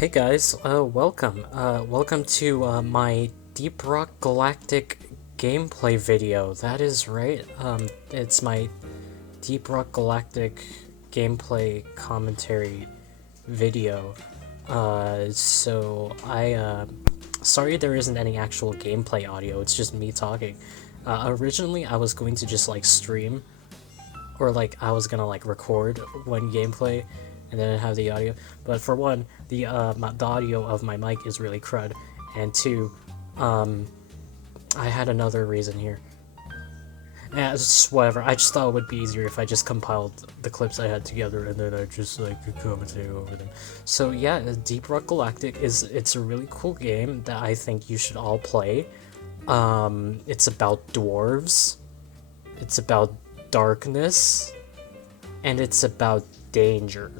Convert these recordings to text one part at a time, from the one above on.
Hey guys, welcome to my Deep Rock Galactic gameplay video. That is right. It's my Deep Rock Galactic gameplay commentary video. Sorry there isn't any actual gameplay audio. It's just me talking. Originally I was going to just like stream, or like I was gonna like record one gameplay and then have the audio. But for one, the audio of my mic is really crud, and two, I had another reason here. Yeah, just whatever. I just thought it would be easier if I just compiled the clips I had together and then I just like commentate over them. So yeah, Deep Rock Galactic it's a really cool game that I think you should all play. It's about dwarves. It's about darkness, and it's about danger,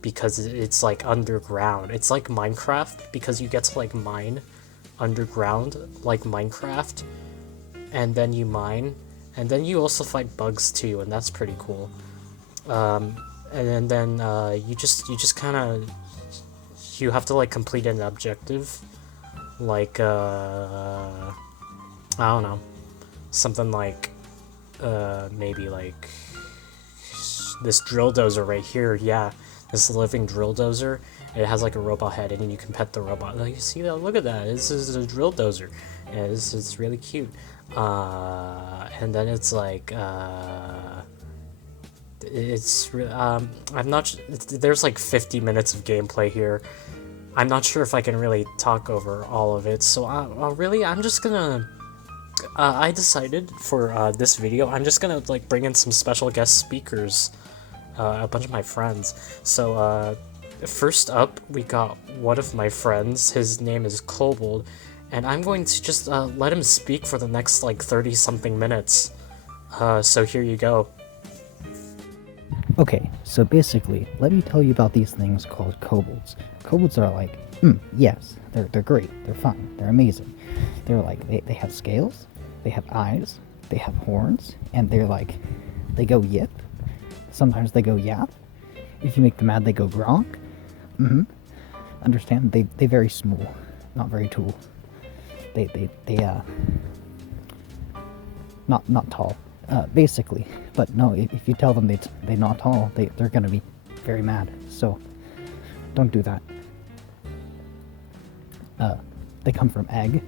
because it's like underground. It's like Minecraft, because you get to like mine underground like Minecraft, and then you mine, and then you also fight bugs too, and that's pretty cool. And then you just kind of, you have to like complete an objective, like I don't know, something like maybe like this drill dozer right here. Yeah, this living drill dozer. It has like a robot head, and you can pet the robot. Like, you see that? Look at that. This is a drill dozer. Yeah, it's really cute. And then it's like I'm not. There's like 50 minutes of gameplay here. I'm not sure if I can really talk over all of it. So I'm just gonna. I decided for this video, I'm just gonna like bring in some special guest speakers, a bunch of my friends. So first up, we got one of my friends. His name is Kobold, and I'm going to just let him speak for the next like 30-something minutes. So here you go. Okay, so basically, let me tell you about these things called kobolds. Kobolds are like, yes, they're great, they're fine, they're amazing. They're like, they have scales, they have eyes, they have horns, and they're like, they go yip. Sometimes they go yap. If you make them mad, they go gronk. Understand? They very small, not very tall. They not tall. Basically. But no, if you tell them they're not tall, they're gonna be very mad. So don't do that. They come from egg.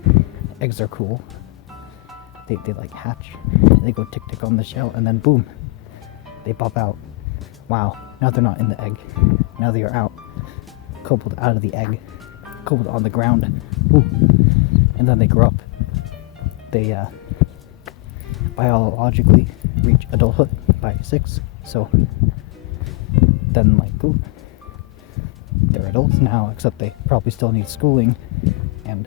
Eggs are cool. They like hatch. They go tick tick on the shell, and then boom, they pop out. Wow, now they're not in the egg. Now they are out. Kobold out of the egg. Kobold on the ground. Ooh. And then they grow up. They biologically reach adulthood by 6. So then like, ooh, they're adults now, except they probably still need schooling, and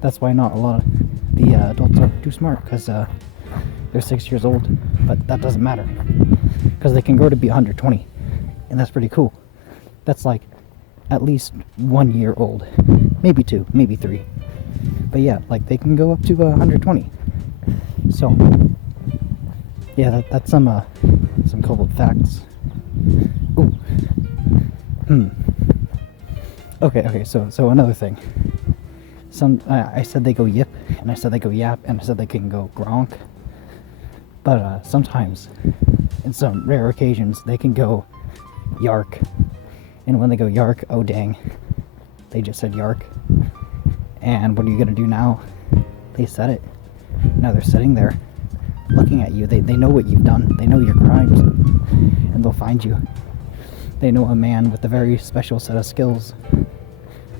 that's why not a lot of the adults are too smart, because they're 6 years old. But that doesn't matter, because they can grow to be 120, and that's pretty cool. That's like at least 1 year old, maybe 2, maybe 3. But yeah, like they can go up to 120. So yeah, that's some kobold facts. Ooh. Okay. So another thing. I said they go yip, and I said they go yap, and I said they can go gronk. But sometimes, in some rare occasions, they can go yark. And when they go yark, oh dang, they just said yark. And what are you gonna do now? They said it. Now they're sitting there, looking at you. They know what you've done. They know your crimes, and they'll find you. They know a man with a very special set of skills.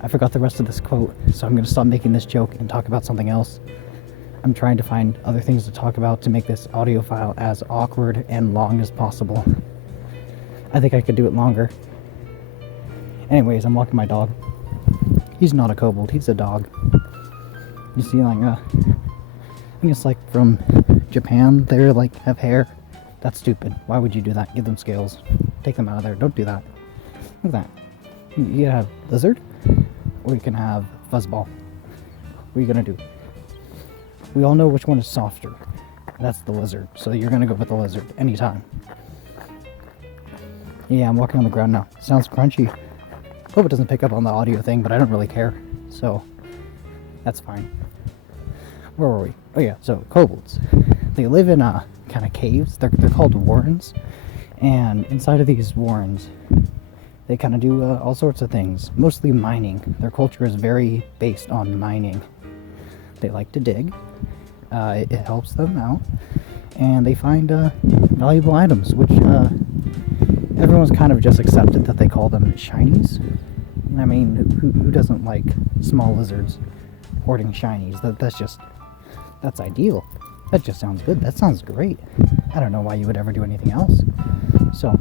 I forgot the rest of this quote, so I'm going to stop making this joke and talk about something else. I'm trying to find other things to talk about to make this audio file as awkward and long as possible. I think I could do it longer. Anyways, I'm walking my dog. He's not a kobold, he's a dog. You see, like, I think it's like from Japan, they're like, have hair. That's stupid. Why would you do that? Give them scales. Take them out of there. Don't do that. Look at that. You can have lizard, or you can have fuzzball. What are you gonna do? We all know which one is softer. That's the lizard. So you're gonna go with the lizard anytime. Yeah, I'm walking on the ground now. Sounds crunchy. Hope it doesn't pick up on the audio thing, but I don't really care, so that's fine. Where were we? Oh yeah, so kobolds. They live in kind of caves. They're called warrens, and inside of these warrens, they kind of do all sorts of things, mostly mining. Their culture is very based on mining. They like to dig. It helps them out, and they find valuable items, which everyone's kind of just accepted that they call them shinies. I mean, who doesn't like small lizards hoarding shinies? That's ideal. That just sounds good. That sounds great. I don't know why you would ever do anything else. So,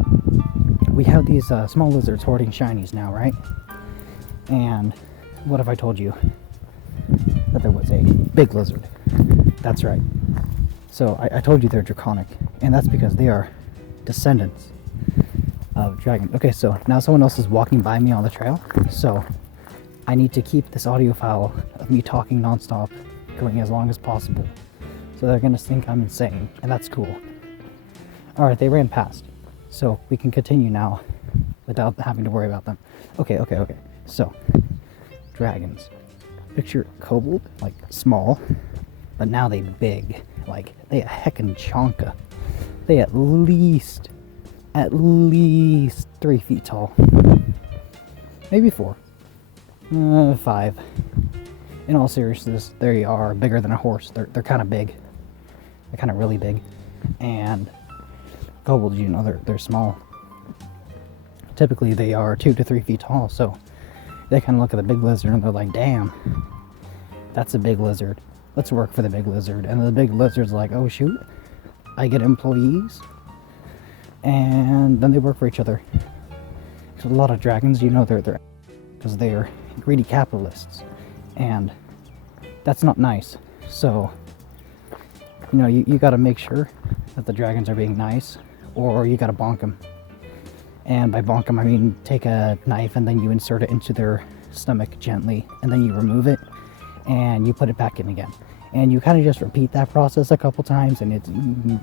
we have these small lizards hoarding shinies now, right? And what if I told you that there was a big lizard? That's right. So, I told you they're draconic, and that's because they are descendants of dragons. Okay, so now someone else is walking by me on the trail, so I need to keep this audio file of me talking nonstop going as long as possible. So they're gonna think I'm insane, and that's cool. Alright, they ran past. So we can continue now without having to worry about them. Okay. So, dragons. Picture kobold, like small, but now they big. Like, they a heckin' chonka. They at least 3 feet tall. Maybe 4. 5. In all seriousness, they are bigger than a horse. They're kind of big. They're kind of really big. And kobolds, you know, they're small. Typically, they are 2 to 3 feet tall, so they kind of look at the big lizard and they're like, damn, that's a big lizard. Let's work for the big lizard. And the big lizard's like, oh shoot, I get employees. And then they work for each other. So a lot of dragons, you know, they're because they are greedy capitalists. And that's not nice. So, you know, you gotta make sure that the dragons are being nice, or you gotta bonk them. And by bonk them, I mean take a knife and then you insert it into their stomach gently, and then you remove it, and you put it back in again. And you kind of just repeat that process a couple times, and it's,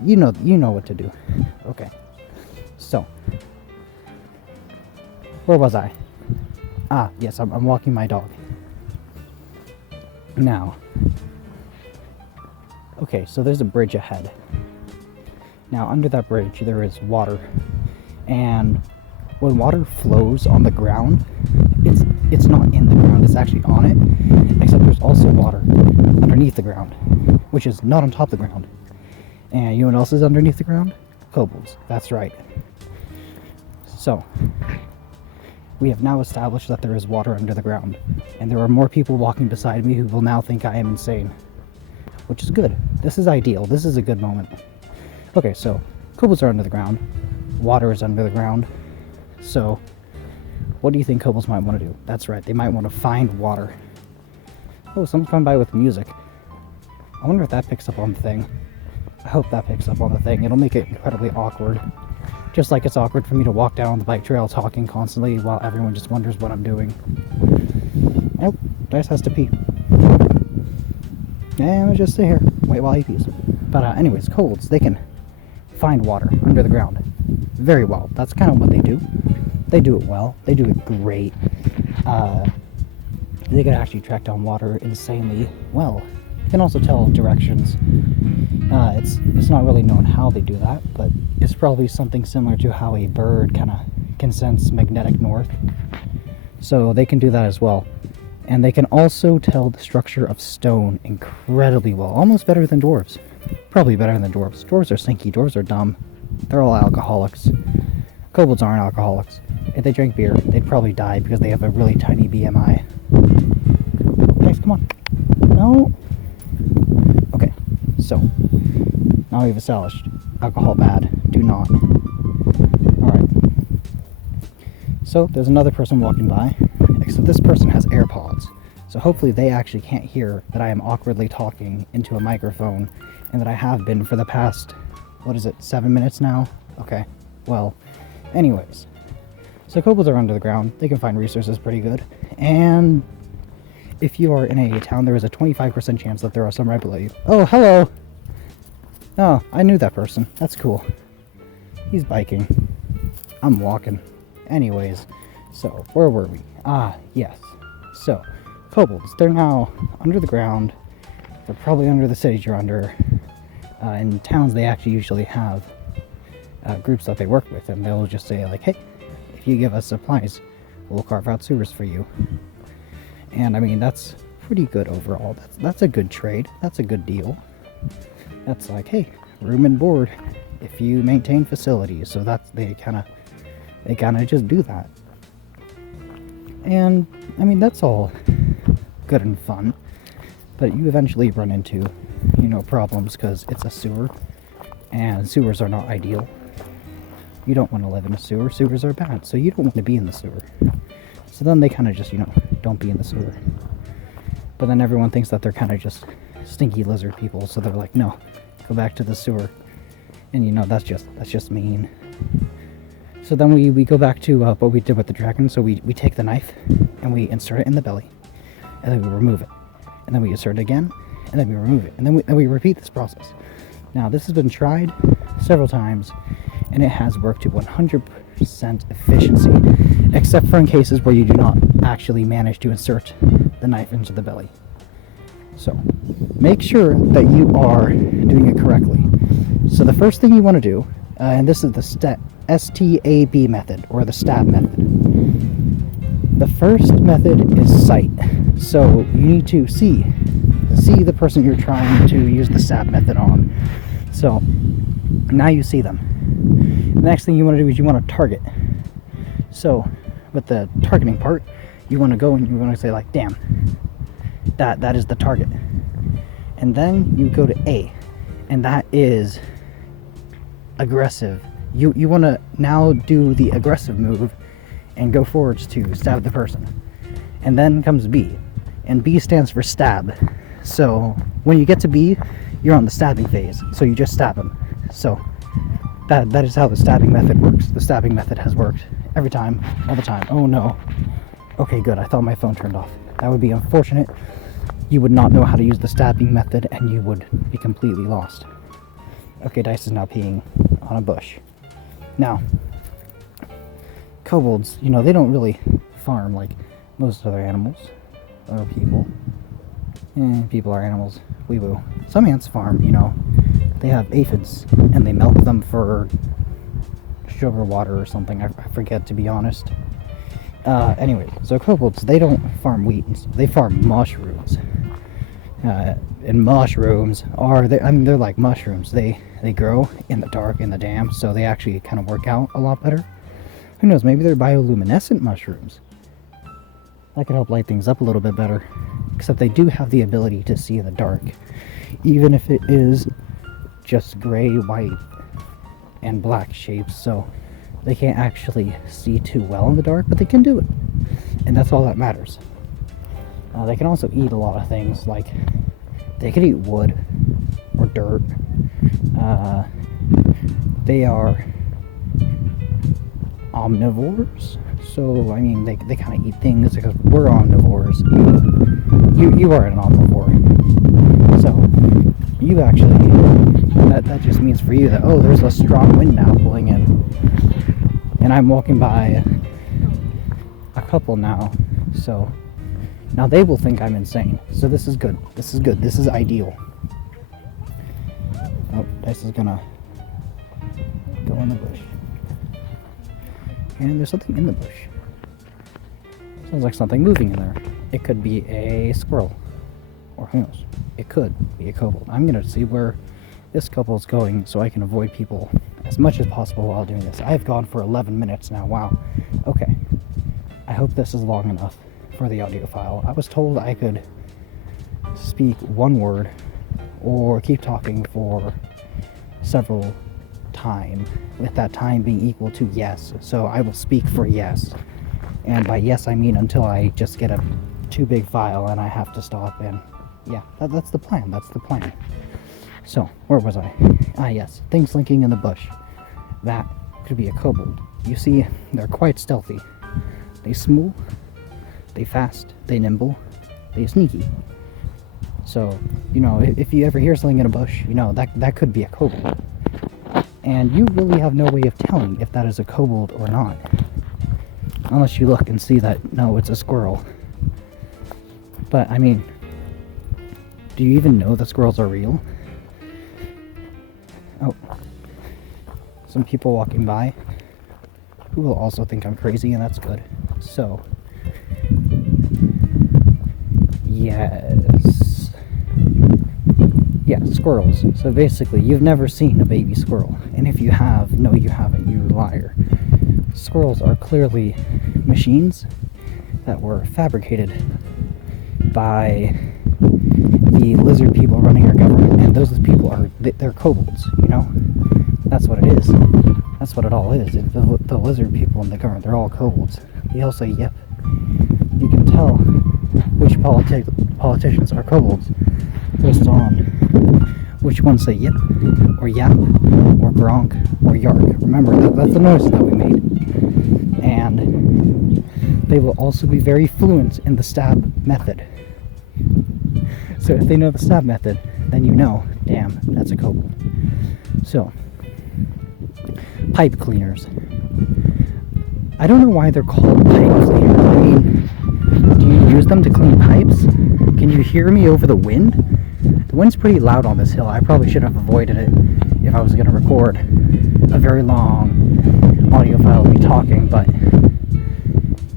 you know what to do. Okay. So, where was I? Ah, yes, I'm walking my dog. Now, okay, so there's a bridge ahead. Now, under that bridge, there is water. And when water flows on the ground, it's not in the ground, it's actually on it, except there's also water underneath the ground, which is not on top of the ground. And you know what else is underneath the ground? Kobolds. That's right. So, we have now established that there is water under the ground, and there are more people walking beside me who will now think I am insane, which is good. This is ideal. This is a good moment. Okay, so kobolds are under the ground. Water is under the ground. So, what do you think kobolds might want to do? That's right, they might want to find water. Oh, someone's coming by with music. I wonder if that picks up on the thing. I hope that picks up on the thing. It'll make it incredibly awkward. Just like it's awkward for me to walk down the bike trail talking constantly while everyone just wonders what I'm doing. Oh, Dice has to pee. And I'll just sit here, wait while he pees. But anyways, kobolds, they can find water under the ground very well. That's kind of what they do. They do it well. They do it great. They can actually track down water insanely well. You can also tell directions. It's not really known how they do that, but it's probably something similar to how a bird kind of can sense magnetic north. So they can do that as well. And they can also tell the structure of stone incredibly well. Almost better than dwarves. Probably better than dwarves. Dwarves are stinky. Dwarves are dumb. They're all alcoholics. Kobolds aren't alcoholics. If they drank beer, they'd probably die because they have a really tiny BMI. Guys, come on. No. Okay, so now we've established alcohol bad. Do not. Alright. So there's another person walking by, except this person has AirPods. So hopefully they actually can't hear that I am awkwardly talking into a microphone, and that I have been for the past, 7 minutes now? Okay, well, anyways. So kobolds are under the ground. They can find resources pretty good. And if you are in a town, there is a 25% chance that there are some right below you. Oh, hello! Oh, I knew that person. That's cool. He's biking. I'm walking. Anyways, so where were we? Yes. So, kobolds, they're now under the ground. They're probably under the cities you're under. In towns, they actually usually have groups that they work with, and they'll just say, like, hey, if you give us supplies, we'll carve out sewers for you. And I mean, that's pretty good overall. That's a good trade. That's a good deal. That's like, hey, room and board if you maintain facilities. So that's they kind of just do that. And I mean, that's all good and fun, but you eventually run into, problems because it's a sewer, and sewers are not ideal. You don't want to live in a sewer. Sewers are bad, so you don't want to be in the sewer. So then they kind of just, don't be in the sewer. But then everyone thinks that they're kind of just stinky lizard people, so they're like, no, go back to the sewer. And that's just mean. So then we go back to what we did with the dragon. So we take the knife and we insert it in the belly, and then we remove it, and then we insert it again, and then we remove it, and then we repeat this process. Now this has been tried several times, and it has worked to 100% efficiency, except for in cases where you do not actually manage to insert the knife into the belly. So make sure that you are doing it correctly. So the first thing you want to do, and this is the STAB method, or the stab method. The first method is sight. So you need to see the person you're trying to use the stab method on. So now you see them. The next thing you want to do is you want to target. So with the targeting part, you want to go and you want to say, like, damn, that is the target. And then you go to A, and that is aggressive. You want to now do the aggressive move and go forwards to stab the person. And then comes B, and B stands for stab. So when you get to B, you're on the stabbing phase, so you just stab them. So that is how the stabbing method works. The stabbing method has worked every time, all the time. Oh no. Okay, good. I thought my phone turned off. That would be unfortunate. You would not know how to use the stabbing method, and you would be completely lost. Okay, Dice is now peeing on a bush. Now, kobolds, they don't really farm like most other animals or people. People are animals. Wee woo. Some ants farm, They have aphids, and they milk them for sugar water or something. I forget, to be honest. Anyway, so kobolds, they don't farm wheat. They farm mushrooms. And mushrooms they're like mushrooms. They grow in the dark, in the damp, so they actually kind of work out a lot better. Who knows, maybe they're bioluminescent mushrooms. That could help light things up a little bit better. Except they do have the ability to see in the dark, even if it is just gray, white, and black shapes, so they can't actually see too well in the dark, but they can do it. And that's all that matters. They can also eat a lot of things, like they can eat wood or dirt. They are omnivores, so I mean they kind of eat things because we're omnivores. You are an omnivore, so you actually that just means for you that, oh, there's a strong wind now blowing in, and I'm walking by a couple now, so now they will think I'm insane. So this is good. This is good. This is ideal. Oh, Dice is gonna go in the bush. And there's something in the bush. Sounds like something moving in there. It could be a squirrel. Or who knows? It could be a kobold. I'm gonna see where this kobold's going so I can avoid people as much as possible while doing this. I've gone for 11 minutes now. Wow. Okay. I hope this is long enough for the audio file. I was told I could speak one word or keep talking for several time, with that time being equal to yes. So I will speak for yes, and by yes I mean until I just get a too big file and I have to stop. And yeah, that's the plan. So where was I? Yes, things linking in the bush. That could be a kobold. You see, they're quite stealthy. They smooth, they fast, they nimble, they sneaky. So, if you ever hear something in a bush, that could be a kobold. And you really have no way of telling if that is a kobold or not. Unless you look and see that, no, it's a squirrel. But, I mean, do you even know that squirrels are real? Oh. Some people walking by who will also think I'm crazy, and that's good. So, yes. Yeah, squirrels. So basically, you've never seen a baby squirrel. And if you have, no, you haven't, you're a liar. Squirrels are clearly machines that were fabricated by the lizard people running our government. And those people are, they're kobolds, you know? That's what it is. That's what it all is. The lizard people in the government, they're all kobolds. They all say yep. You can tell which politicians are kobolds based on which ones say yip, or yap, or gronk, or yark. Remember, that's the noise that we made. And they will also be very fluent in the stab method. So if they know the stab method, then you know, damn, that's a kobold. So, pipe cleaners. I don't know why they're called pipe cleaners. I mean, do you use them to clean pipes? Can you hear me over the wind? The wind's pretty loud on this hill. I probably should have avoided it if I was going to record a very long audio file of me talking, but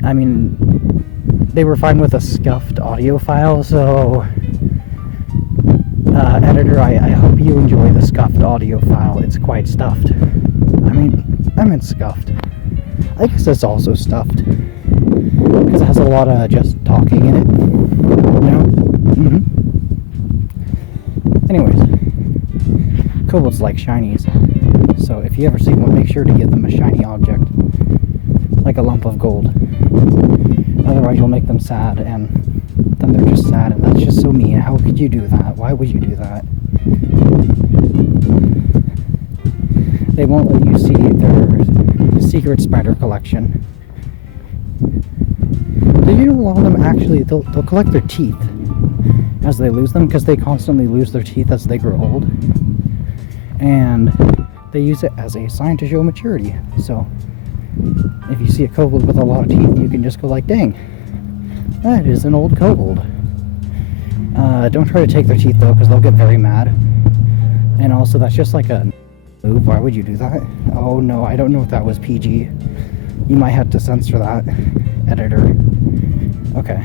I mean, they were fine with a scuffed audio file, so editor, I hope you enjoy the scuffed audio file. It's quite stuffed. I meant scuffed. I guess it's also stuffed, because it has a lot of just talking in it, you know? Mm-hmm. Anyways, kobolds like shinies, so if you ever see one, make sure to give them a shiny object, like a lump of gold. Otherwise you'll make them sad, and then they're just sad, and that's just so mean. How could you do that? Why would you do that? They won't let you see their secret spider collection. Did you know a lot of them actually, they'll collect their teeth as they lose them, because they constantly lose their teeth as they grow old, and they use it as a sign to show maturity. So if you see a kobold with a lot of teeth, you can just go like, dang, that is an old kobold. Don't try to take their teeth though, because they'll get very mad. And also, that's just like a move. Why would you do that? Oh no, I don't know if that was PG. You might have to censor that, editor. Okay.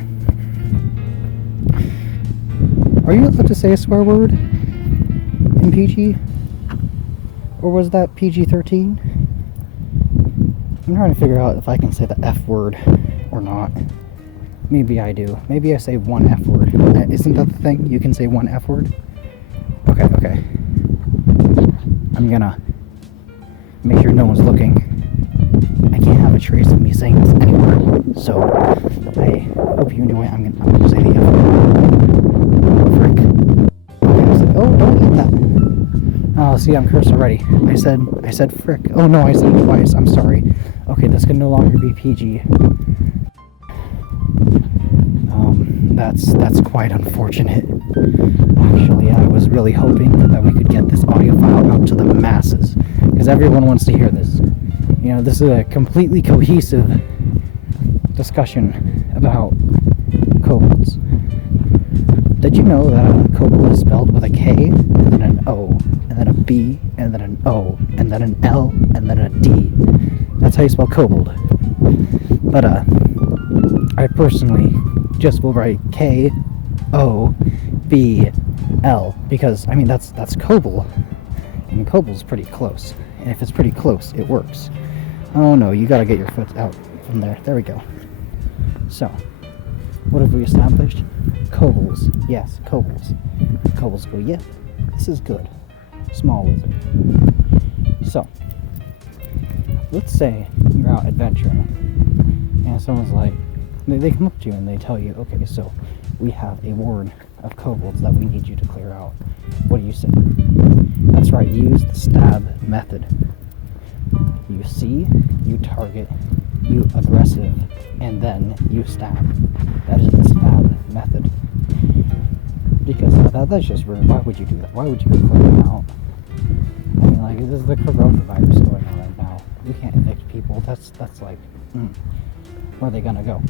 Are you allowed to say a swear word in PG? Or was that PG-13? I'm trying to figure out if I can say the F word or not. Maybe I do. Maybe I say one F word. Isn't that the thing? You can say one F word? Okay, okay. I'm gonna make sure no one's looking. I can't have a trace of me saying this anywhere. So, I hope you enjoy it. I'm gonna say the F word. Frick. Oh, don't eat that. Oh, see, I'm cursed already. I said frick. Oh no, I said it twice. I'm sorry. Okay, this can no longer be PG. That's quite unfortunate. Actually, I was really hoping that we could get this audio file out to the masses, because everyone wants to hear this. You know, this is a completely cohesive discussion about kobolds. Did you know that a kobold is spelled with a K, and then an O, and then a B, and then an O, and then an L, and then a D? That's how you spell kobold. But, I personally just will write K-O-B-L, because, I mean, that's kobold, and kobold's pretty close, and if it's pretty close, it works. Oh no, you gotta get your foot out from there. There we go. So, what have we established? Kobolds. Yes, kobolds. Kobolds go, yeah, this is good. Small lizard. So, let's say you're out adventuring, and someone's like, they come up to you and they tell you, okay, so we have a ward of kobolds that we need you to clear out. What do you say? That's right, you use the stab method. You see, you target, you aggressive, and then you stab. That is the stab method. Because that's just rude. Why would you do that? Why would you go clear them out? I mean, like, this is the coronavirus going on right now. You can't evict people. That's like Where are they gonna go?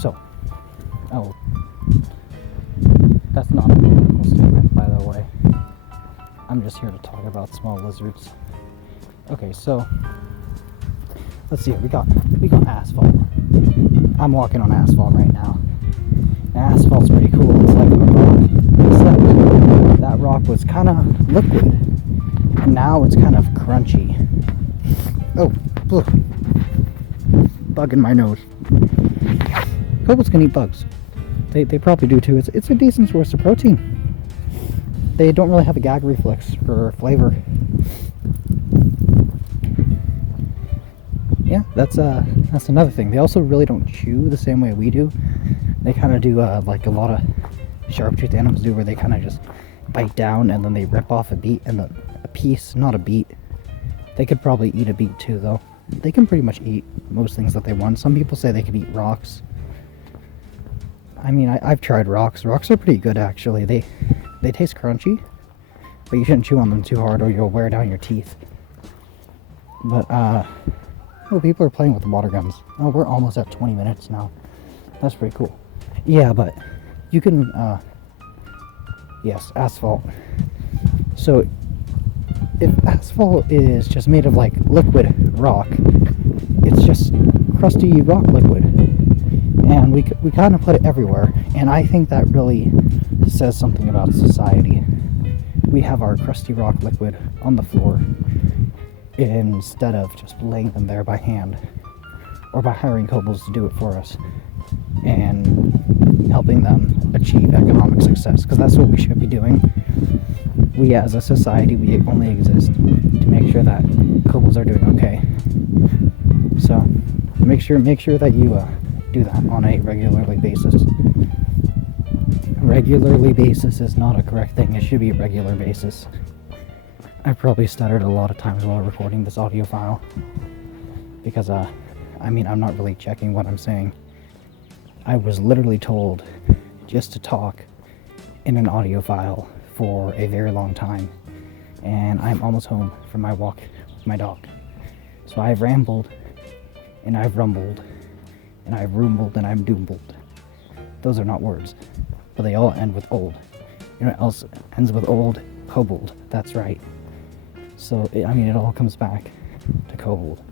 So, oh, that's not a political statement, by the way. I'm just here to talk about small lizards. Okay, so let's see. We got asphalt. I'm walking on asphalt right now. And asphalt's pretty cool. It's like a rock. Except that rock was kind of liquid, and now it's kind of crunchy. Oh, ugh. Bug in my nose. Kobolds can eat bugs. They probably do too. It's a decent source of protein. They don't really have a gag reflex for flavor. Yeah, that's another thing. They also really don't chew the same way we do. They kind of do like a lot of sharp-toothed animals do, where they kind of just bite down and then they rip off a beat and a piece, not a beat. They could probably eat a beat too, though. They can pretty much eat most things that they want. Some people say they could eat rocks. I mean, I've tried rocks. Rocks are pretty good, actually. They taste crunchy, but you shouldn't chew on them too hard or you'll wear down your teeth. But, oh, people are playing with water guns. Oh, we're almost at 20 minutes now. That's pretty cool. Yeah, but you can, yes, asphalt. So, if asphalt is just made of, like, liquid rock, it's just crusty rock liquid. And we kind of put it everywhere. And I think that really says something about society. We have our crusty rock liquid on the floor instead of just laying them there by hand, or by hiring kobolds to do it for us and helping them achieve economic success, because that's what we should be doing. We as a society, we only exist to make sure that kobolds are doing okay. So make sure that you do that on a regularly basis. Regularly basis is not a correct thing. It should be a regular basis. I probably stuttered a lot of times while recording this audio file because I mean, I'm not really checking what I'm saying. I was literally told just to talk in an audio file for a very long time, and I'm almost home from my walk with my dog. So I've rambled, and I've rumbled, and I've rumbled, and I'm doombled. Those are not words, but they all end with old. You know what else ends with old? Kobold. That's right. So, I mean, it all comes back to Kobold.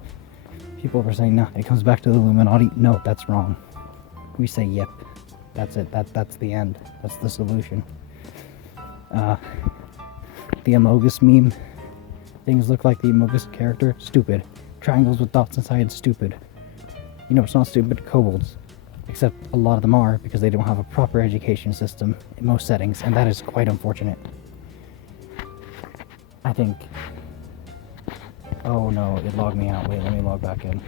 People were saying, no, it comes back to the Illuminati. No, that's wrong. We say, yep. That's it. That's the end. That's the solution. The Amogus meme. Things look like the Amogus character. Stupid. Triangles with dots inside. Stupid. You know, it's not stupid. Kobolds. Except a lot of them are, because they don't have a proper education system in most settings, and that is quite unfortunate. I think... Oh no, it logged me out. Wait, let me log back in.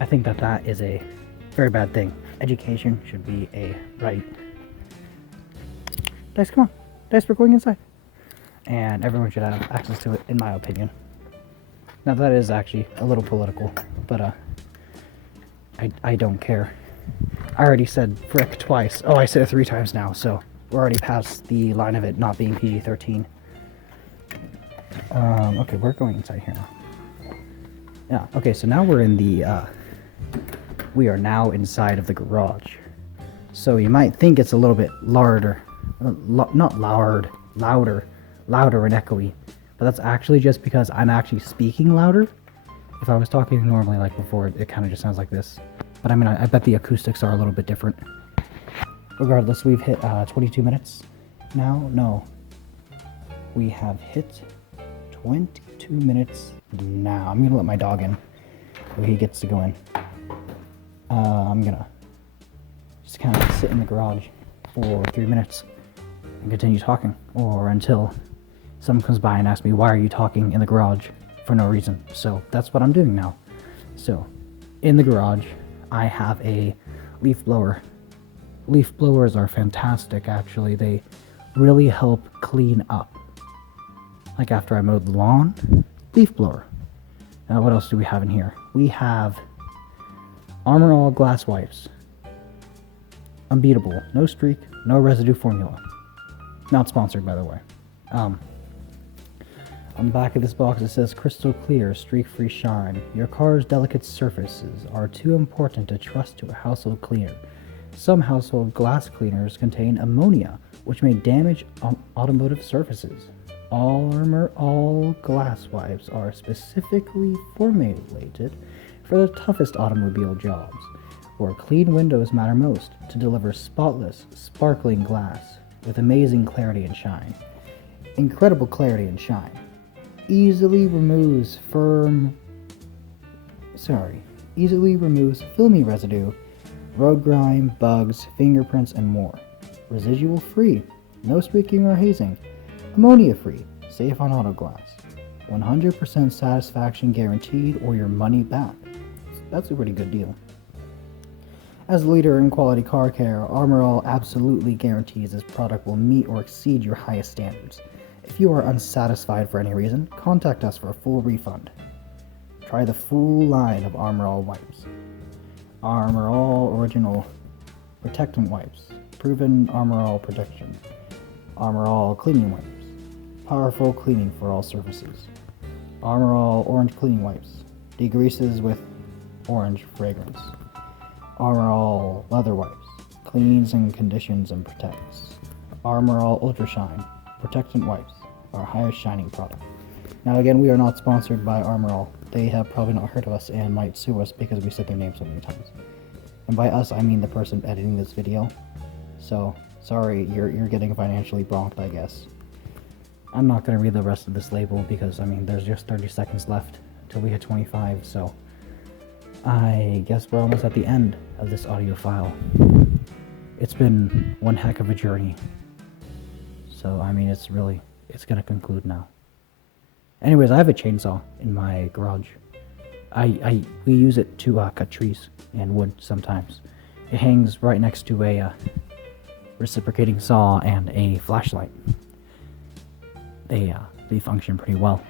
I think that is a very bad thing. Education should be a right. Dice, come on. Dice, we're going inside. And everyone should have access to it, in my opinion. Now that is actually a little political, but I don't care. I already said frick twice. Oh, I said it 3 times now, so we're already past the line of it not being PG-13. Okay, we're going inside here now. Yeah, okay, so now we're in the, we are now inside of the garage. So you might think it's a little bit louder, not louder and echoey, but that's actually just because I'm actually speaking louder. If I was talking normally like before, it kind of just sounds like this. But I mean, I bet the acoustics are a little bit different. Regardless, we've hit 22 minutes now. No, we have hit 22 minutes now. I'm gonna let my dog in so he gets to go in. I'm gonna just kind of sit in the garage for 3 minutes and continue talking, or until someone comes by and asks me, why are you talking in the garage for no reason? So that's what I'm doing now. So in the garage I have a leaf blower. Leaf blowers are fantastic, actually. They really help clean up. Like after I mowed the lawn, leaf blower. Now what else do we have in here? We have Armor All glass wipes. Unbeatable. No streak, no residue formula. Not sponsored, by the way. On the back of this box it says crystal clear, streak-free shine. Your car's delicate surfaces are too important to trust to a household cleaner. Some household glass cleaners contain ammonia, which may damage automotive surfaces. All glass wipes are specifically formulated for the toughest automobile jobs, where clean windows matter most, to deliver spotless, sparkling glass with amazing clarity and shine. Incredible clarity and shine. Easily removes filmy residue, road grime, bugs, fingerprints, and more. Residual free, no streaking or hazing. Ammonia free, safe on auto glass. 100% satisfaction guaranteed or your money back. That's a pretty good deal. As a leader in quality car care, Armor All absolutely guarantees this product will meet or exceed your highest standards. If you are unsatisfied for any reason, contact us for a full refund. Try the full line of Armor All wipes. Armor All Original Protectant Wipes. Proven Armor All protection. Armor All Cleaning Wipes. Powerful cleaning for all surfaces. Armor All Orange Cleaning Wipes. Degreases with orange fragrance. Armor All Leather Wipes. Cleans and conditions and protects. Armor All Ultra Shine. Protectant Wipes. Our highest shining product. Now again, we are not sponsored by Armor All. They have probably not heard of us and might sue us because we said their name so many times. And by us, I mean the person editing this video. So, sorry, you're getting financially bonked, I guess. I'm not going to read the rest of this label because, I mean, there's just 30 seconds left until we hit 25, so I guess we're almost at the end of this audio file. It's been one heck of a journey. So, I mean, it's going to conclude now. Anyways, I have a chainsaw in my garage. We use it to cut trees and wood sometimes. It hangs right next to a reciprocating saw and a flashlight. They function pretty well.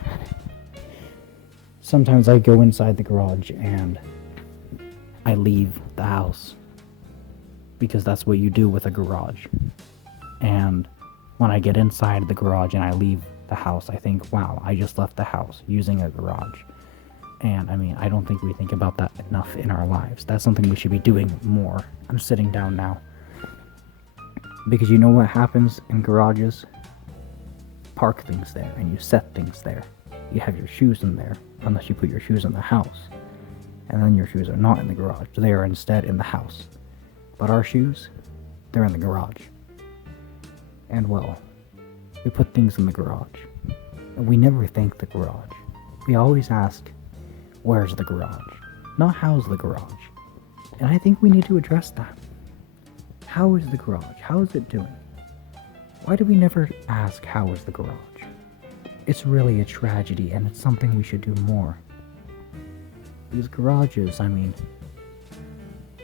Sometimes I go inside the garage and I leave the house because that's what you do with a garage. And when I get inside the garage and I leave the house, I think, wow, I just left the house using a garage. And I mean, I don't think we think about that enough in our lives. That's something we should be doing more. I'm sitting down now. Because you know what happens in garages? Park things there and you set things there. You have your shoes in there, unless you put your shoes in the house. And then your shoes are not in the garage. They are instead in the house. But our shoes, they're in the garage. And well, we put things in the garage. And we never thank the garage. We always ask, where's the garage? Not how's the garage. And I think we need to address that. How is the garage? How is it doing? Why do we never ask how is the garage? It's really a tragedy and it's something we should do more. These garages, I mean,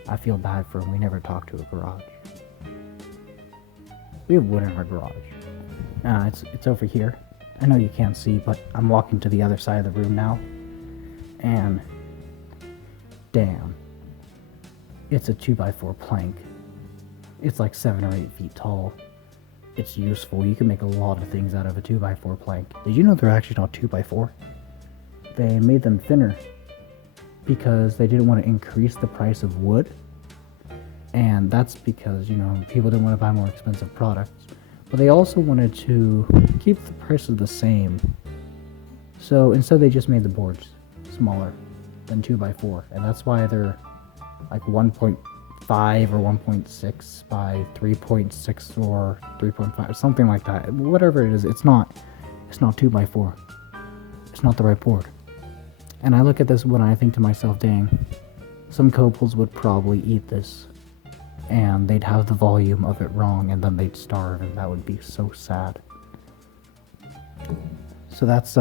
I feel bad for them. We never talk to a garage. We have wood in our garage. It's over here. I know you can't see, but I'm walking to the other side of the room now. And damn, it's a 2x4 plank. It's like 7 or 8 feet tall. It's useful. You can make a lot of things out of a 2x4 plank. Did you know they're actually not 2x4? They made them thinner because they didn't want to increase the price of wood. And that's because, you know, people didn't want to buy more expensive products. But they also wanted to keep the prices the same. So instead they just made the boards smaller than 2x4. And that's why they're like 1.5 or 1.6 by 3.6 or 3.5, something like that. Whatever it is, it's not 2x4. It's not the right board. And I look at this when I think to myself, dang, some kobolds would probably eat this and they'd have the volume of it wrong and then they'd starve and that would be so sad. So that's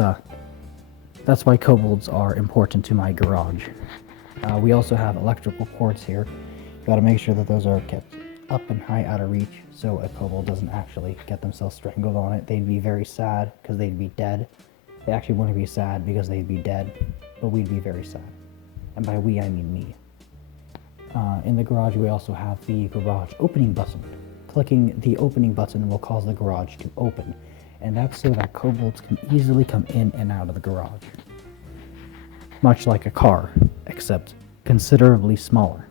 why kobolds are important to my garage. We also have electrical cords here. Gotta make sure that those are kept up and high out of reach so a kobold doesn't actually get themselves strangled on it. They'd be very sad because they'd be dead. They actually wouldn't be sad because they'd be dead, but we'd be very sad. And by we, I mean me. In the garage, we also have the garage opening button. Clicking the opening button will cause the garage to open. and that's so that kobolds can easily come in and out of the garage. Much like a car, except considerably smaller.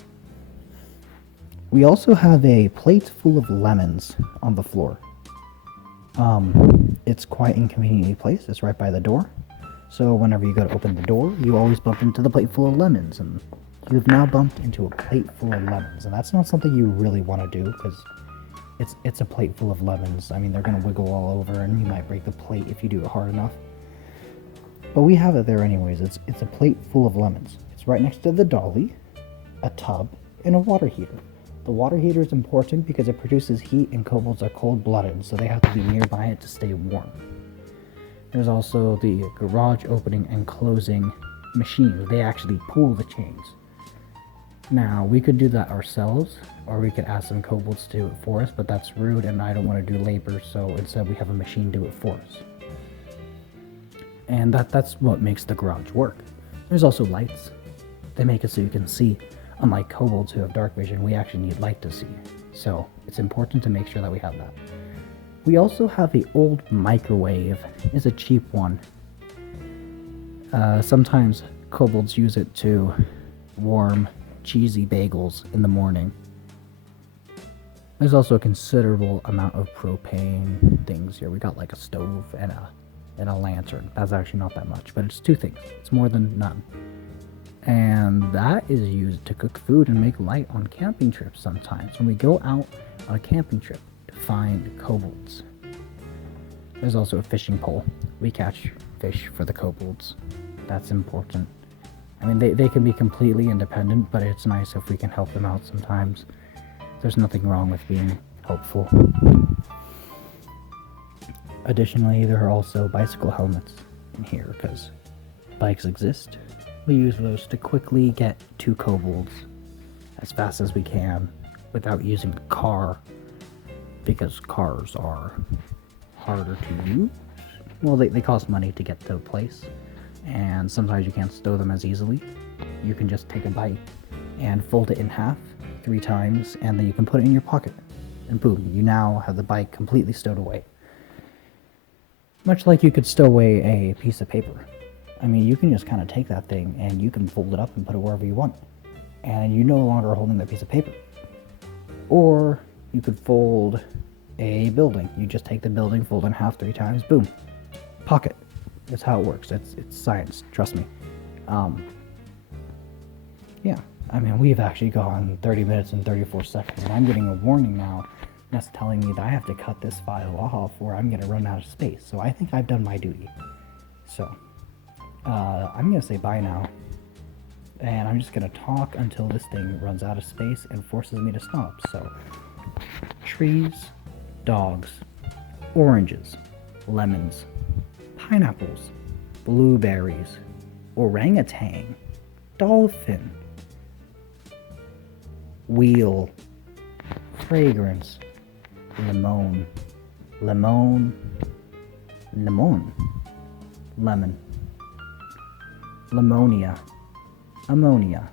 We also have a plate full of lemons on the floor. It's quite inconveniently placed. It's right by the door. So whenever you go to open the door, you always bump into the plate full of lemons, and you've now bumped into a plate full of lemons, and that's not something you really want to do because it's a plate full of lemons. I mean, they're gonna wiggle all over, and you might break the plate if you do it hard enough. But we have it there anyways. It's a plate full of lemons. It's right next to the dolly, a tub, and a water heater. The water heater is important because it produces heat, and kobolds are cold-blooded, so they have to be nearby it to stay warm. There's also the garage opening and closing machine. They actually pull the chains. Now, we could do that ourselves, or we could ask some kobolds to do it for us, but that's rude and I don't want to do labor, so instead we have a machine do it for us. And that's what makes the garage work. There's also lights. They make it so you can see. Unlike kobolds who have dark vision, we actually need light to see. So it's important to make sure that we have that. We also have the old microwave. It's a cheap one. Sometimes kobolds use it to warm cheesy bagels in the morning. There's also a considerable amount of propane things here. We got like a stove and a lantern. That's actually not that much, but it's 2 things. It's more than none. And that is used to cook food and make light on camping trips sometimes when we go out on a camping trip to find kobolds. There's also a fishing pole. We catch fish for the kobolds. That's important. I mean, they can be completely independent, but it's nice if we can help them out sometimes. There's nothing wrong with being helpful. Additionally, there are also bicycle helmets in here because bikes exist. We use those to quickly get to kobolds as fast as we can without using a car, because cars are harder to use. Well, they cost money to get to a place, and sometimes you can't stow them as easily. You can just take a bike and fold it in half 3 times, and then you can put it in your pocket, and boom, you now have the bike completely stowed away. Much like you could stow away a piece of paper. I mean, you can just kind of take that thing and you can fold it up and put it wherever you want. And you no longer are holding that piece of paper. Or you could fold a building. You just take the building, fold it in half 3 times, boom. Pocket. That's how it works. It's science, trust me. Yeah, I mean, we've actually gone 30 minutes and 34 seconds, and I'm getting a warning now that's telling me that I have to cut this file off or I'm going to run out of space. So I think I've done my duty. So I'm going to say bye now, and I'm just going to talk until this thing runs out of space and forces me to stop. So, trees, dogs, oranges, lemons, pineapples, blueberries, orangutan, dolphin, wheel, fragrance, lemon, lemon, lemon, lemonia, ammonia,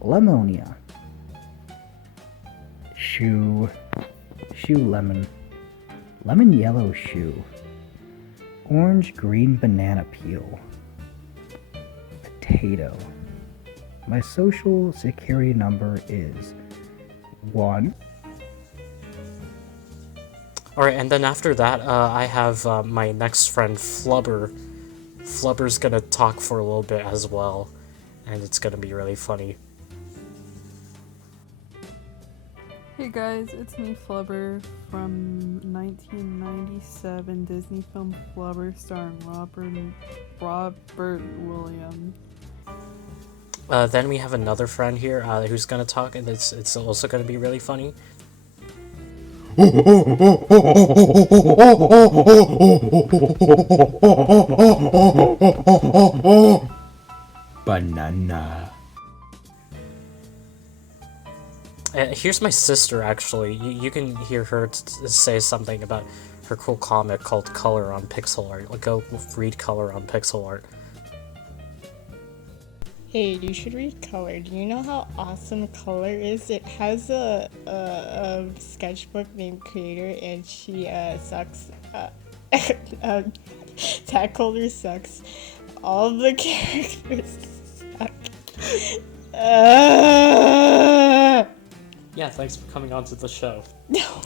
lemonia, shoe, lemon, lemon yellow shoe, orange green banana peel, potato. My social security number is 1. Alright, and then after that, I have my next friend, Flubber. Flubber's gonna talk for a little bit as well, and it's gonna be really funny. Hey guys, it's me, Flubber, from 1997 Disney film Flubber, starring Robert Williams. Then we have another friend here who's gonna talk, and it's also gonna be really funny. Banana. Here's my sister, actually. You can hear her say something about her cool comic called Color on Pixel Art. Like, go read Color on Pixel Art. Hey, you should read Color. Do you know how awesome Color is? It has a sketchbook named Creator, and she sucks Tag Holder sucks. All the characters suck. Yeah, thanks for coming on to the show. No.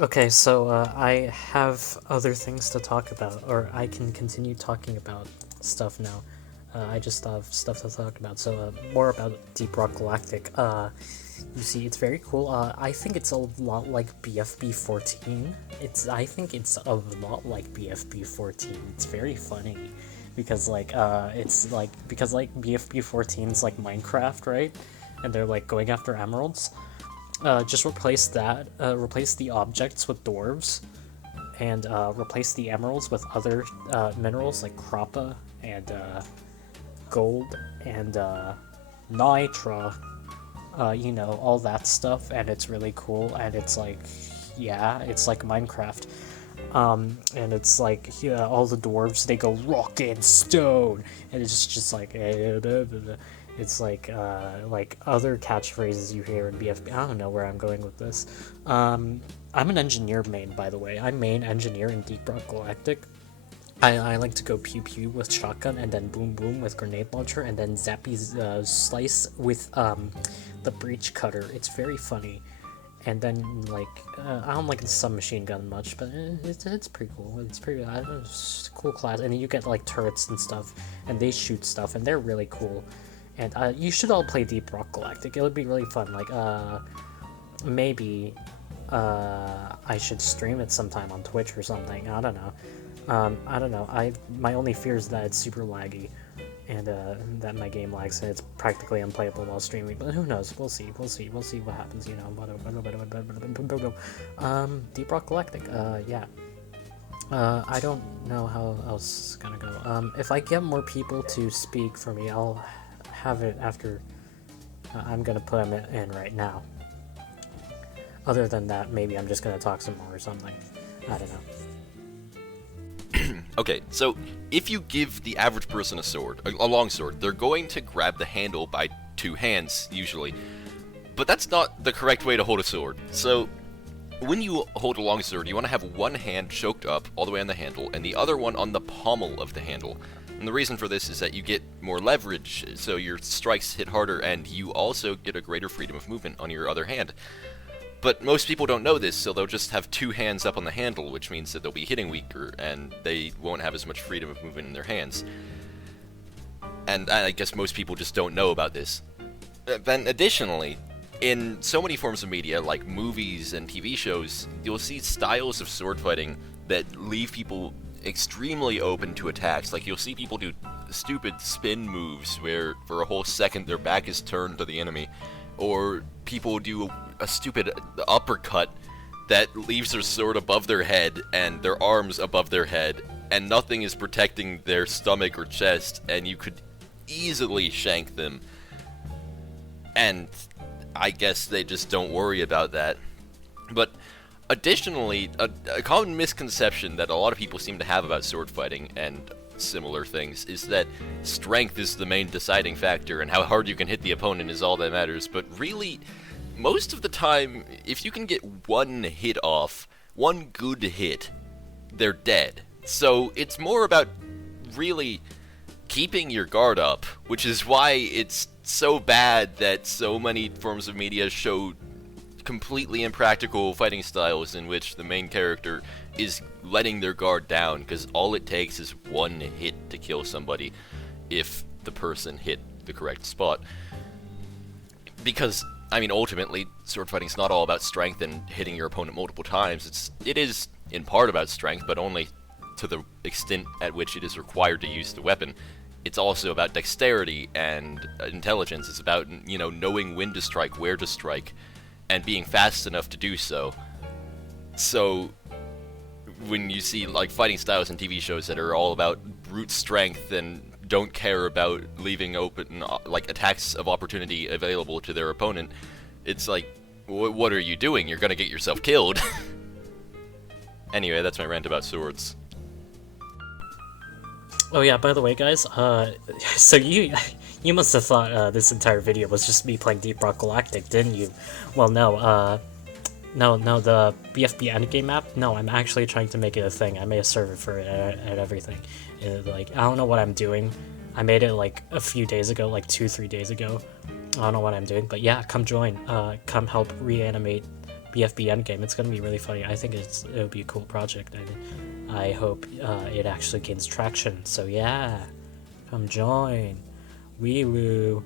Okay, so I have other things to talk about, or I can continue talking about stuff now. I just have stuff to talk about. So more about Deep Rock Galactic. You see, it's very cool. I think it's a lot like BFB 14. I think it's a lot like BFB 14. It's very funny because BFB 14 is like Minecraft, right? And they're like going after emeralds. Just replace that. Replace the objects with dwarves, and replace the emeralds with other minerals like crappa and gold and nitra. You know, all that stuff, and it's really cool, and it's like, yeah, it's like Minecraft. And it's like, yeah, all the dwarves, they go rock and stone, and it's just like, it's like other catchphrases you hear in BFB. I don't know where I'm going with this. I'm an engineer main, by the way. I'm main engineer in Deep Rock Galactic. I like to go pew pew with shotgun, and then boom boom with grenade launcher, and then zappy slice with the breach cutter. It's very funny. And then like I don't like the submachine gun much, but it's pretty cool. It's pretty it's a cool class. And then you get like turrets and stuff, and they shoot stuff, and they're really cool. And you should all play Deep Rock Galactic. It would be really fun. Like maybe I should stream it sometime on Twitch or something. I don't know. I don't know. My only fear is that it's super laggy, and that my game lags and it's practically unplayable while streaming. But who knows? We'll see. We'll see what happens. You know. Deep Rock Galactic. Yeah. I don't know how else it's gonna go. If I get more people to speak for me, I'll have it after. I'm gonna put them in right now. Other than that, maybe I'm just gonna talk some more or something. I don't know. Okay, so if you give the average person a sword, a long sword, they're going to grab the handle by two hands, usually. But that's not the correct way to hold a sword. So, when you hold a long sword, you want to have one hand choked up all the way on the handle, and the other one on the pommel of the handle. And the reason for this is that you get more leverage, so your strikes hit harder, and you also get a greater freedom of movement on your other hand. But most people don't know this, so they'll just have two hands up on the handle, which means that they'll be hitting weaker, and they won't have as much freedom of movement in their hands. And I guess most people just don't know about this. Then additionally, in so many forms of media, like movies and TV shows, you'll see styles of sword fighting that leave people extremely open to attacks. Like, you'll see people do stupid spin moves where for a whole second their back is turned to the enemy, or people do a stupid uppercut that leaves their sword above their head and their arms above their head, and nothing is protecting their stomach or chest, and you could easily shank them. And I guess they just don't worry about that. But additionally, a common misconception that a lot of people seem to have about sword fighting and similar things is that strength is the main deciding factor, and how hard you can hit the opponent is all that matters. But really, most of the time, if you can get one hit off, one good hit, they're dead. So it's more about really keeping your guard up, which is why it's so bad that so many forms of media show completely impractical fighting styles in which the main character is letting their guard down, because all it takes is one hit to kill somebody if the person hit the correct spot. Because, I mean, ultimately, sword fighting's not all about strength and hitting your opponent multiple times. It is in part about strength, but only to the extent at which it is required to use the weapon. It's also about dexterity and intelligence. It's about, you know, knowing when to strike, where to strike, and being fast enough to do so. So, when you see, like, fighting styles in TV shows that are all about brute strength and don't care about leaving open, like, attacks of opportunity available to their opponent, it's like, what are you doing? You're gonna get yourself killed. Anyway, that's my rant about swords. Oh yeah, by the way, guys, so you must have thought this entire video was just me playing Deep Rock Galactic, didn't you? Well, no, No, the BFB Endgame map. No, I'm actually trying to make it a thing. I made a server for it and everything. And, like, I don't know what I'm doing. I made it like a few days ago, like 2-3 days ago. I don't know what I'm doing, but yeah, come join. Come help reanimate BFB Endgame. It's gonna be really funny. I think it'll be a cool project, and I hope it actually gains traction. So yeah, come join. Wee woo.